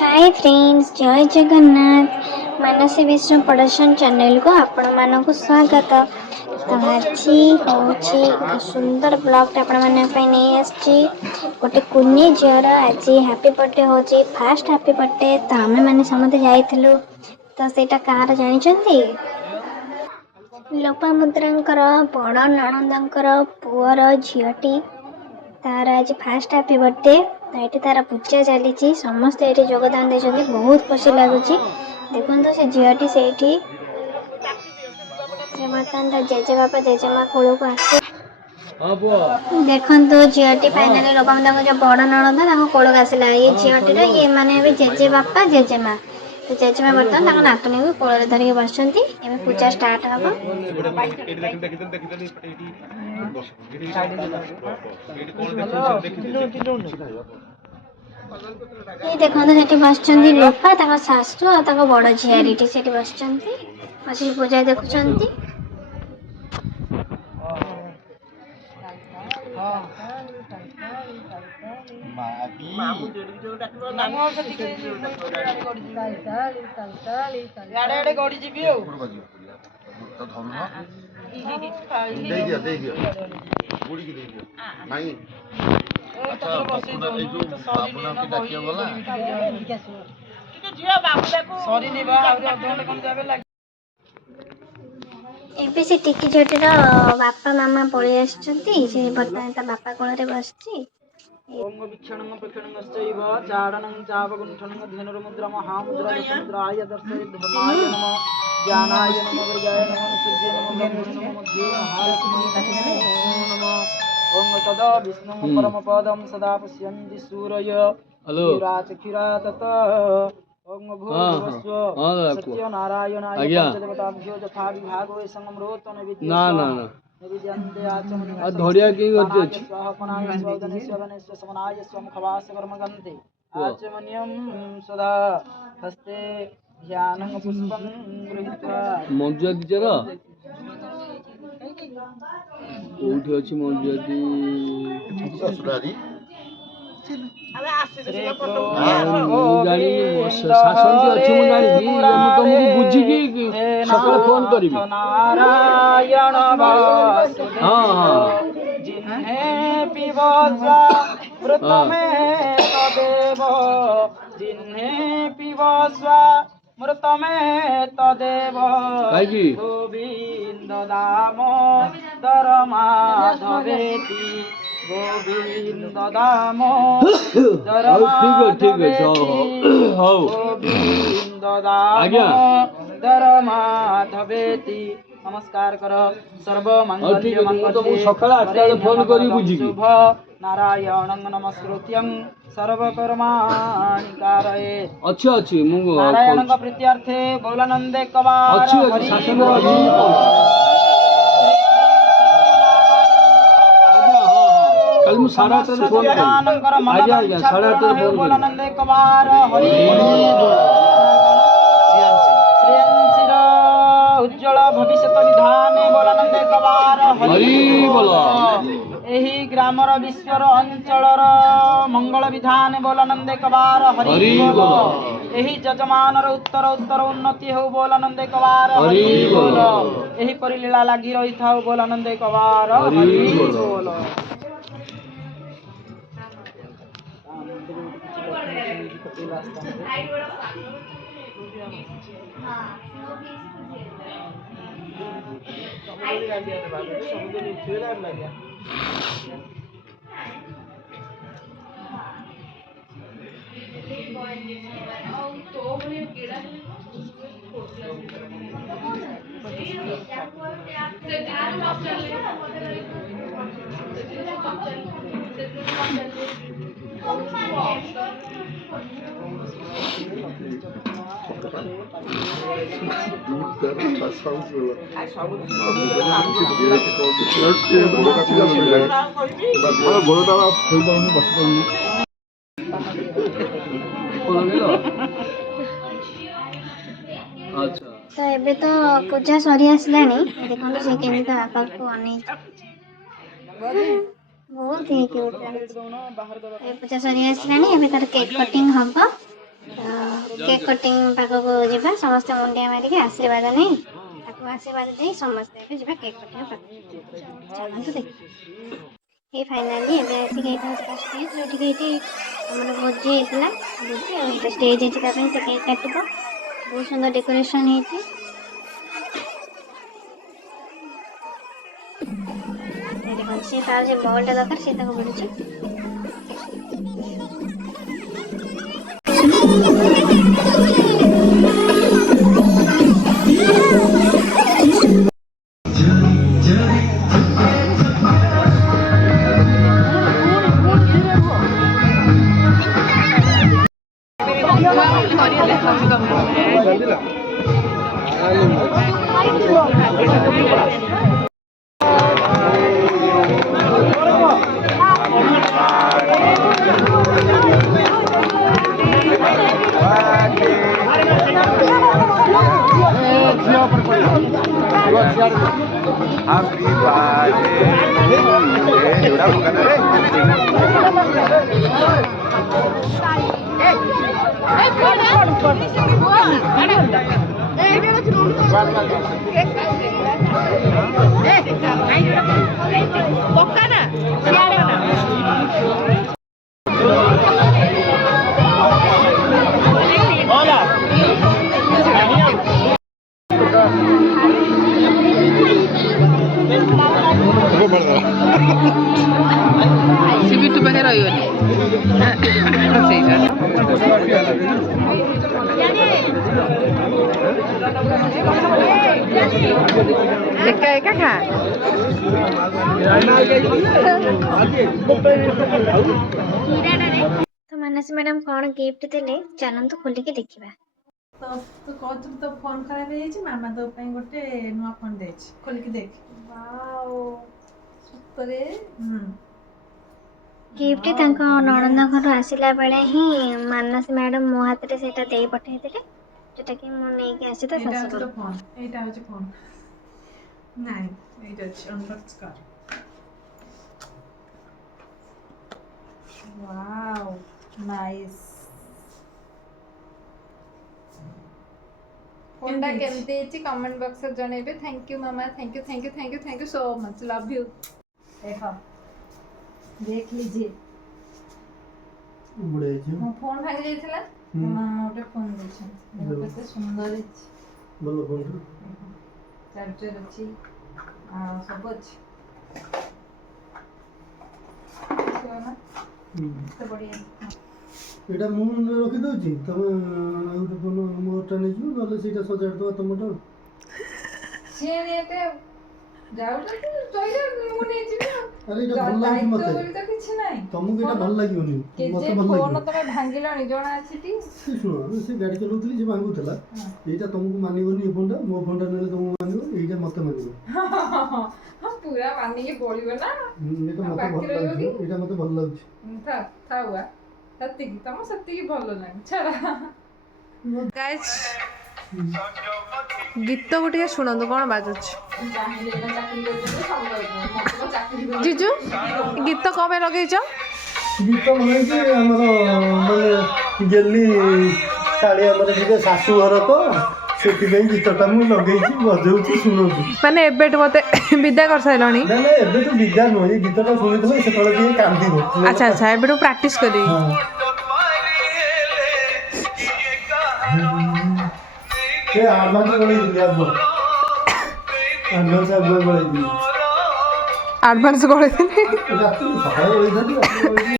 Hi friends, जय Jagannath. Mansi Vishnu production channel को आपण मानक स्वागत। तो आज हूँ सुंदर ब्लॉग आपण नहीं गोटे कुनी झीर आज हैप्पी बर्थडे हो फास्ट हैप्पी बर्थडे। तो आम मैंने समझे जाइलु तो सेटा कहार जानी लोपामुद्रांकर बड़ नणंदंकर पुअर झीटी तार आज फास्ट हैप्पी बर्थडे। तो ये तार पूजा चली समस्ते ये योगदान देते बहुत खुशी लगुच। देखो से झीटी से बर्तमान जेजेबापा जेजेमा कूल को आस देखु झीटी फाइनाली लोपामुद्रा जो बड़ नणंद कूल को आसला। ये झीटीर ये मैंने जेजेबापा जेजेमा तो जेजेमा बर्तमान नातुणी को कूल धरिक बस पूजा स्टार्ट हम। ये देखो से बस लोपा शाशु और बड़ झीआरी से बस पूजा देखुं। ଏବେ ସେ ଟିକି ଝିଅଟିର ବାପା ମାମା ପଳେଇ ଆସିଛନ୍ତି। ସେ ବର୍ତ୍ତମାନ ବାପା କୋଳରେ ବସିଛି। ओम विक्षणं प्रक्षणश्चैव चारणं चापगुण्ठनं धनुर्मुद्रा महामुद्रा दशमुद्राय दर्शय धर्माय नमः ज्ञानाय नमः विजयाय नमः सूर्याय नमः ब्रह्मणे नमः मध्ये महालक्ष्मी नमः ओम तदा विष्णुं परमपदं सदा पश्यन्ति सूरय राचखिरा तत ओम भूर्भुवस्व सत्यनारायणाय पंचदेवताभ्यो यथा विभागो संगमरोतन विद्या ना धोड़िया की समनाय स्वमुखवास कर्मगन्ते आचमन्यं सदा हस्ते ध्यानं पुष्पं गृहीत्वा मौजूद जरा कोठी अछि मौजूद ससुरारी फोन करी नारायण जिन्हे पिबसा मृतमे तदेव जिन्हे पिबसा मृतमे तदेव गोविंद दामोदर माधवेति गोविंद दामोदर गोविंद दामोदर माधवेति नमस्कार कर सर्व मंगल्य मंगल्ये सकाळ 8 फोन करी बुझी शुभ नारायणं नमस्कृत्यं सर्वकर्माणि कारये अच्छा अछि मु नारायण का प्रीत्यर्थे बोलानंदे कवार हरि शासन कल मु 8:30 फोन करी आज्ञा 8:30 फोन बोलानंदे कवार हरि उज्जवल भविष्य विधान बोलानंदे कवार हरि बोल एही ग्रामर विश्वर अंचलर मंगल विधान बोलानंदे कवार हरि बोल एही जजमानर उत्तर उत्तर उन्नति हो बोलानंदे कवार हरि बोल एही परिलीला लागी रही था बोलानंदे कवार हरि बोल तो एबे तो पूजा सरी आसलानी देखो से केमी बापा को अने बहुत ही क्यूट पूजा सरी आसलानी एबे तार केक कटिंग हम केक कटिंग पाखକୁ ଯିବା ସମସ୍ତେ ମୁଣ୍ଡିଆ ମାରିକି ଆଶୀର୍ବାଦ ନେଇ ତାକୁ ଆଶୀର୍ବାଦ ଦେଇ ସମସ୍ତେ ଏବେ ଯିବା କେକ୍ କଟିଂ ପାଖକୁ। ଚାଲନ୍ତୁ ଦେଖି ଏଇ ଫାଇନାଲି ଏବେ ଆସିକି ଏଇଟା ହେଉଛି ତା ଷ୍ଟେଜ୍ ଯେଉଁଠିକି ଏଇଠି ଆମର ଭୋଜି ହେଇଥିଲା ଭୋଜି ଆଉ ଏଇଟା ଷ୍ଟେଜ୍ ହେଇଛି ତା ପାଇଁ ସେ କେକ୍ କାଟିବ। ବହୁତ ସୁନ୍ଦର ଡେକୋରେସନ୍ ହେଇଛି। ଦେଖନ୍ତୁ ସେ ତାର ଯେ ବଲ୍ଟା ଦରକାର ସେ ତାକୁ ମିଳୁଛି। ସିବିଟୁ ପାଖରେ ରହିବନି ଏକା ଏକା ଖା। ତ ମାନସୀ ମ୍ୟାଡ଼ାମ କ'ଣ ଗିଫ୍ଟ ଦେଲେ ଚାଲନ୍ତୁ ଖୋଲିକି ଦେଖିବା। ତ ତୁ କହୁଥିଲୁ ତୋ ଫୋନ୍ ଖରାପ ହେଇଯାଇଛି, ମାମା ତୋ ପାଇଁ ଗୋଟେ ନୂଆ ଫୋନ୍ ଦେଇଛି, ଖୋଲିକି ଦେଖ। ୱାଓ ସତରେ। ଗିଫ୍ଟ ତାଙ୍କ ନଣନ୍ଦ ଘରୁ ଆସିଲା ବେଳେ ହିଁ ମାନସୀ ମ୍ୟାଡ଼ାମ ମୋ ହାତରେ ସେଇଟା ଦେଇ ପଠାଇଥିଲେ ଯୋଉଟାକି ମୁଁ ନେଇକି ଆସି ତ ଏଇଟା ଶାଶୁଘର। ହେଉଛି ତୋ ଫୋନ୍, ଏଇଟା ହେଉଛି ଫୋନ୍। ନାଇଁ ଏଇଟା ଅଛି ଅନବକ୍ସ କର। Wow nice. ଫୋନଟା କେମିତି ହେଇଛି କମେଣ୍ଟ ବକ୍ସରେ ଜଣେଇବେ। ଥ୍ୟାଙ୍କ ୟୁ ମାମା, thank you thank you thank you thank you so much, love you. ଦେଖ देख लीजिए ମୋ ଫୋନ ଭାଙ୍ଗି ଯାଇଥିଲା, ମାମା ଗୋଟେ ଫୋନ ଦେଇଛନ୍ତି। କେତେ ସୁନ୍ଦର ହେଇଛି, ଭଲ ଫୋନ୍। ଚାର୍ଜର ଅଛି ଆଉ ସବୁ ଅଛି। କେତେ ବଢ଼ିଆ। ଏଇଟା ମୁଁ ରଖିଦେଉଛି, ତମେ ଆଉ ଗୋଟେ ଫୋନ୍ ମୋଟା ନେଇଯିବ, ନହେଲେ ସେଇଟା ସଜାଡ଼ିଦେବା ତମଟା। ସିଏ ଏତେ ଯାଉଛନ୍ତି ଚଇଲେ ମୁଁ ନେଇଯିବି ଆଉ। ଆରେ ଏଇଟା ଭଲ ଲାଗୁଛି ମତେ, ଦାୟିତ୍ୱ ବୋଲି ତ କିଛି ନାହିଁ। ତମକୁ ଏଇଟା ଭଲ ଲାଗିବନି, ମତେ ଭଲ ଫୋନ ଲାଗିବ। ତମେ ଭାଙ୍ଗିଲଣି ଜଣା ଅଛି ଟି? ଶୁଣ ସେ ଗାଡ଼ି ଚଲାଉଥିଲି ସେ ଭାଙ୍ଗୁଥିଲା, ଏଇଟା ତମକୁ ମାନିବନି, ଏ ଫୋନ୍ଟା ମୋ ଫୋନ୍ଟା ନେଲେ ତମକୁ ମାନିବ, ଏଇଟା ମତେ ମାନିବ। ହଁ ପୁରା ମାନିକି ପଡ଼ିବ ନା। ଏଇଟା ମତେ ଭଲ ଲାଗୁଛି, ଏଇଟା ମତେ ଭଲ ଲାଗୁଛି। ଥାଉ ସେତିକି ତମ ସେତିକି ଭଲ ନାହିଁ, ଛାଡ଼। ଗାଇସ୍ ଗୀତକୁ ଟିକେ ଶୁଣନ୍ତୁ କ'ଣ ବାଜୁଛି। ଜିଜୁ ଗୀତ କ'ଣ ପାଇଁ ଲଗେଇଛ? ଗୀତ ଲଗେଇଛି ଆମର ମାନେ ଗେଲି ଶାଢ଼ୀ ଆମର ଟିକେ ଶାଶୁ ଘର ତ, ସେଥିପାଇଁ ଗୀତଟା ମୁଁ ଲଗେଇଛି, ବଜଉଛି, ଶୁଣନ୍ତୁ। ମାନେ ଏବେଠୁ ମତେ ବିଦା କରିସାରିଲଣି? ନା ନା ଏବେ ତ ବିଦା ନୁହଁ, ଏ ଗୀତଟା ଶୁଣିଥିବ ସେତେବେଳେ ଟିକେ କାନ୍ଦିବ। ଆଚ୍ଛା ଆଚ୍ଛା ଏବେଠୁ ପ୍ରାକ୍ଟିସ୍ କରିବି। ସେ ଆଡଭାନ୍ସ ପଳେଇଥିଲି, ଆଡଭାନ୍ସ ପଳେଇଥିଲି, ଆଡଭାନ୍ସ କରିଥିଲି। ରାତି ସକାଳେ ପଳେଇଥାନ୍ତି।